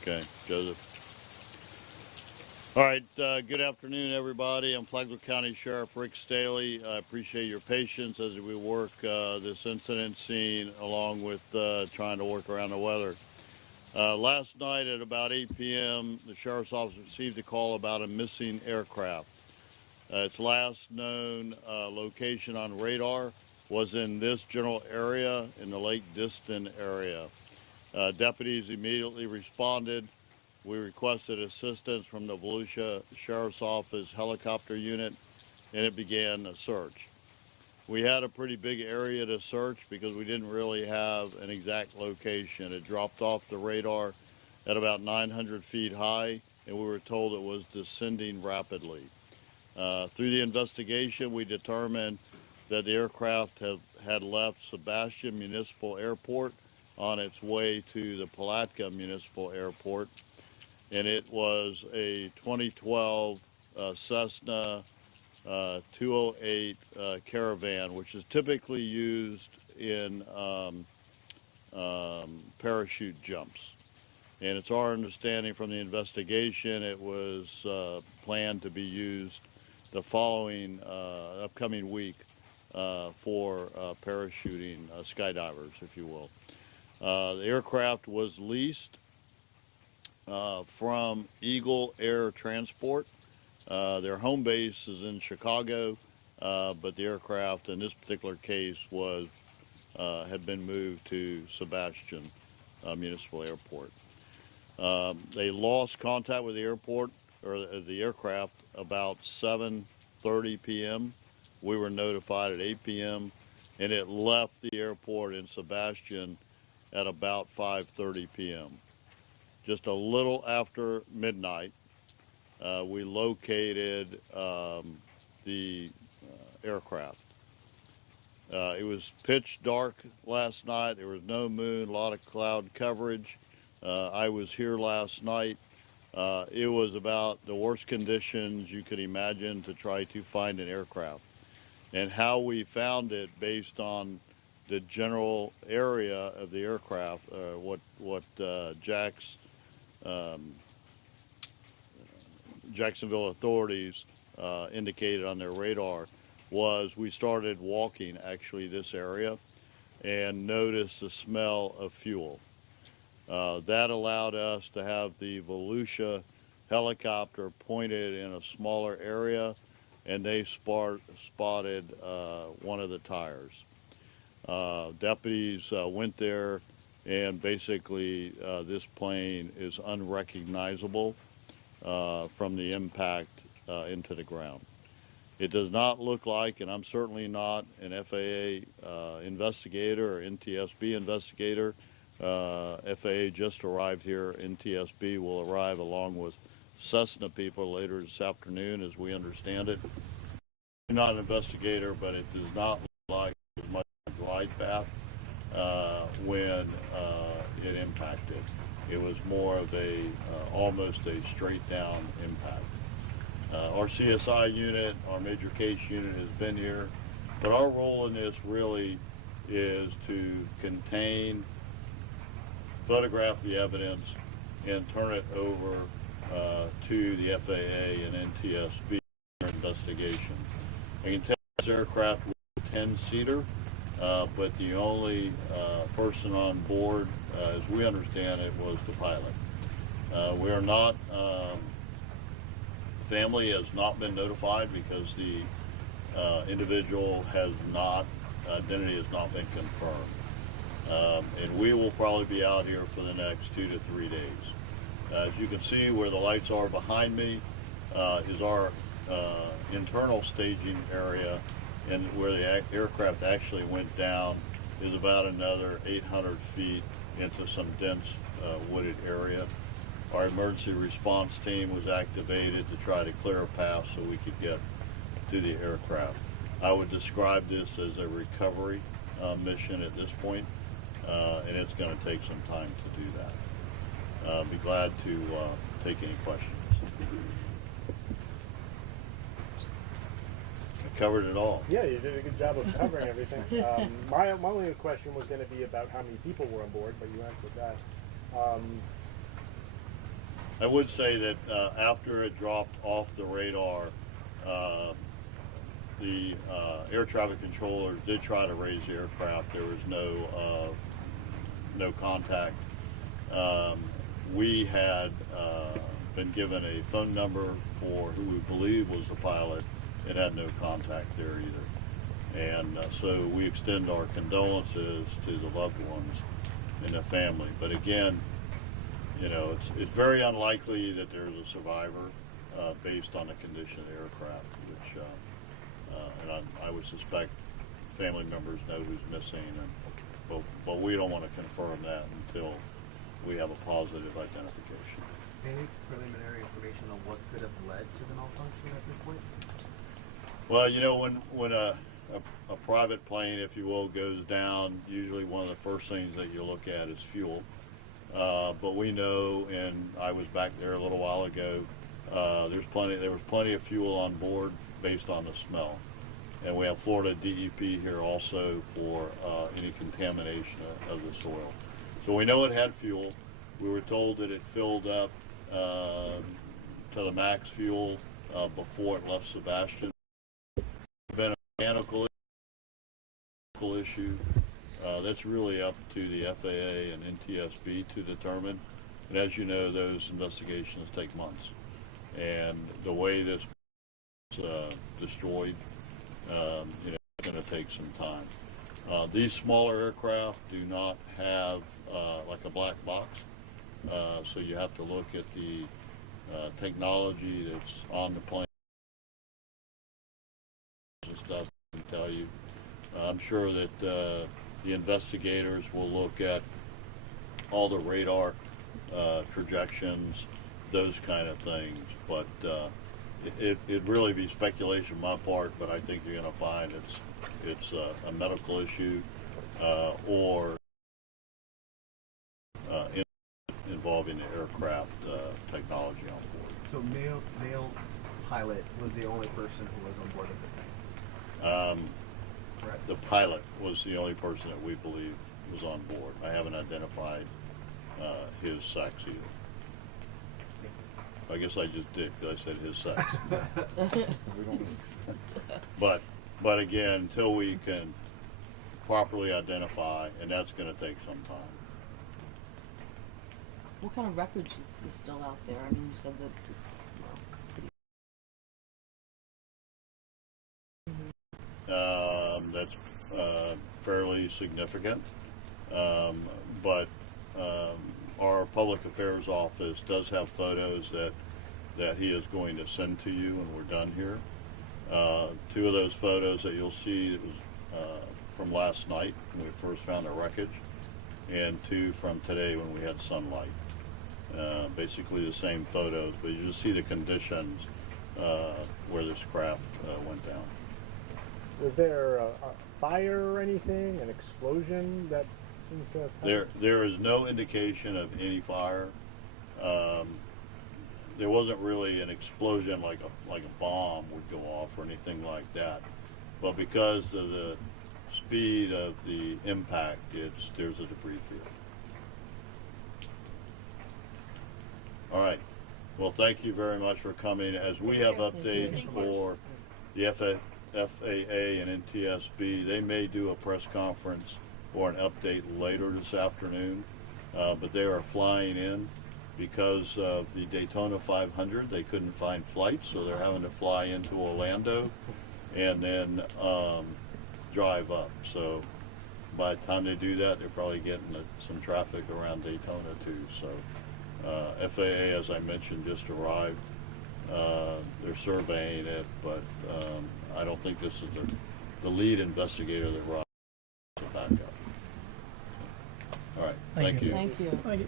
Okay, Joseph. All right, good afternoon, everybody. I'm Flagler County Sheriff Rick Staley. I appreciate your patience as we work this incident scene along with trying to work around the weather. Last night at about 8 p.m., the Sheriff's Office received a call about a missing aircraft. Its last known location on radar was in this general area in the Lake Diston area. Deputies immediately responded. We requested assistance from the Volusia Sheriff's Office helicopter unit, and it began a search. We had a pretty big area to search because we didn't really have an exact location. It dropped off the radar at about 900 feet high, and we were told it was descending rapidly. Through the investigation, we determined that the aircraft had left Sebastian Municipal Airport on its way to the Palatka Municipal Airport, and it was a 2012 Cessna 208 Caravan, which is typically used in parachute jumps. And it's our understanding from the investigation it was planned to be used the following upcoming week for parachuting skydivers, if you will. The aircraft was leased from Eagle Air Transport. Their home base is in Chicago, but the aircraft in this particular case had been moved to Sebastian Municipal Airport. They lost contact with the airport or the aircraft about 7:30 p.m. We were notified at 8 p.m. and it left the airport in Sebastian at about 5:30 p.m. Just a little after midnight, we located the aircraft. It was pitch dark last night. There was no moon, a lot of cloud coverage. I was here last night. It was about the worst conditions you could imagine to try to find an aircraft. And how we found it based on the general area of the aircraft, what Jacksonville authorities indicated on their radar was we started walking actually this area and noticed the smell of fuel. That allowed us to have the Volusia helicopter pointed in a smaller area, and they spotted one of the tires. Deputies went there, and basically this plane is unrecognizable from the impact into the ground. It does not look like, and I'm certainly not an FAA investigator or NTSB investigator. FAA just arrived here. NTSB will arrive along with Cessna people later this afternoon, as we understand it. I'm not an investigator, but it does not look like as much glide path when it impacted. It was more of a almost a straight down impact. Our CSI unit, our major case unit has been here, but our role in this really is to contain, photograph the evidence, and turn it over to the FAA and NTSB for investigation. I can tell this aircraft was a 10-seater, but the only person on board, as we understand it, was the pilot. We are not, the family has not been notified because the individual identity has not been confirmed. And we will probably be out here for the next 2 to 3 days. As you can see where the lights are behind me is our internal staging area, and where the aircraft actually went down is about another 800 feet into some dense wooded area. Our emergency response team was activated to try to clear a path so we could get to the aircraft. I would describe this as a recovery mission at this point, and it's going to take some time to do that. Be glad to take any questions. I covered it all. Yeah, you did a good job of covering everything. My only question was going to be about how many people were on board, but you answered that. I would say that after it dropped off the radar, the air traffic controller did try to raise the aircraft. There was no contact. We had been given a phone number for who we believe was the pilot. It had no contact there either. And so we extend our condolences to the loved ones and the family. But again, you know, it's very unlikely that there's a survivor based on the condition of the aircraft, which, and I would suspect family members know who's missing, but we don't want to confirm that until we have a positive identification. Any preliminary information on what could have led to the malfunction at this point? Well, you know, when a private plane, if you will, goes down, usually one of the first things that you look at is fuel. But we know, and I was back there a little while ago, there was plenty of fuel on board based on the smell. And we have Florida DEP here also for any contamination of the soil. So we know it had fuel. We were told that it filled up to the max fuel before it left Sebastian. It's been a mechanical issue. That's really up to the FAA and NTSB to determine. And as you know, those investigations take months. And the way this is destroyed, you know, it's going to take some time. These smaller aircraft do not have like a black box, so you have to look at the technology that's on the plane and stuff and tell you. I'm sure that the investigators will look at all the radar projections, those kind of things, but it'd really be speculation on my part, but I think you're going to find it's a medical issue or involving the aircraft technology on board. So male pilot was the only person who was on board of the thing. Correct. The pilot was the only person that we believe was on board. I haven't identified his sex either. I guess I just did because I said his sex. But again, until we can properly identify, and that's going to take some time. What kind of wreckage is still out there? I mean, you said that it's, That's fairly significant, but our public affairs office does have photos that he is going to send to you when we're done here. Two of those photos that you'll see was from last night when we first found the wreckage, and two from today when we had sunlight. Basically the same photos, but you just see the conditions where this craft went down. Was there a fire or anything, an explosion that seems to have happened? There is no indication of any fire. There wasn't really an explosion like a bomb would go off or anything like that. But because of the speed of the impact, there's a debris field. All right. Well, thank you very much for coming. As we have updates for the FAA and NTSB, they may do a press conference or an update later this afternoon, but they are flying in because of the Daytona 500. They couldn't find flights, so they're having to fly into Orlando and then drive up. So by the time they do that, they're probably getting some traffic around Daytona too. So FAA, as I mentioned, just arrived. They're surveying it, but I don't think this is the lead investigator that arrived to back up. All right, thank you. thank you. Thank you.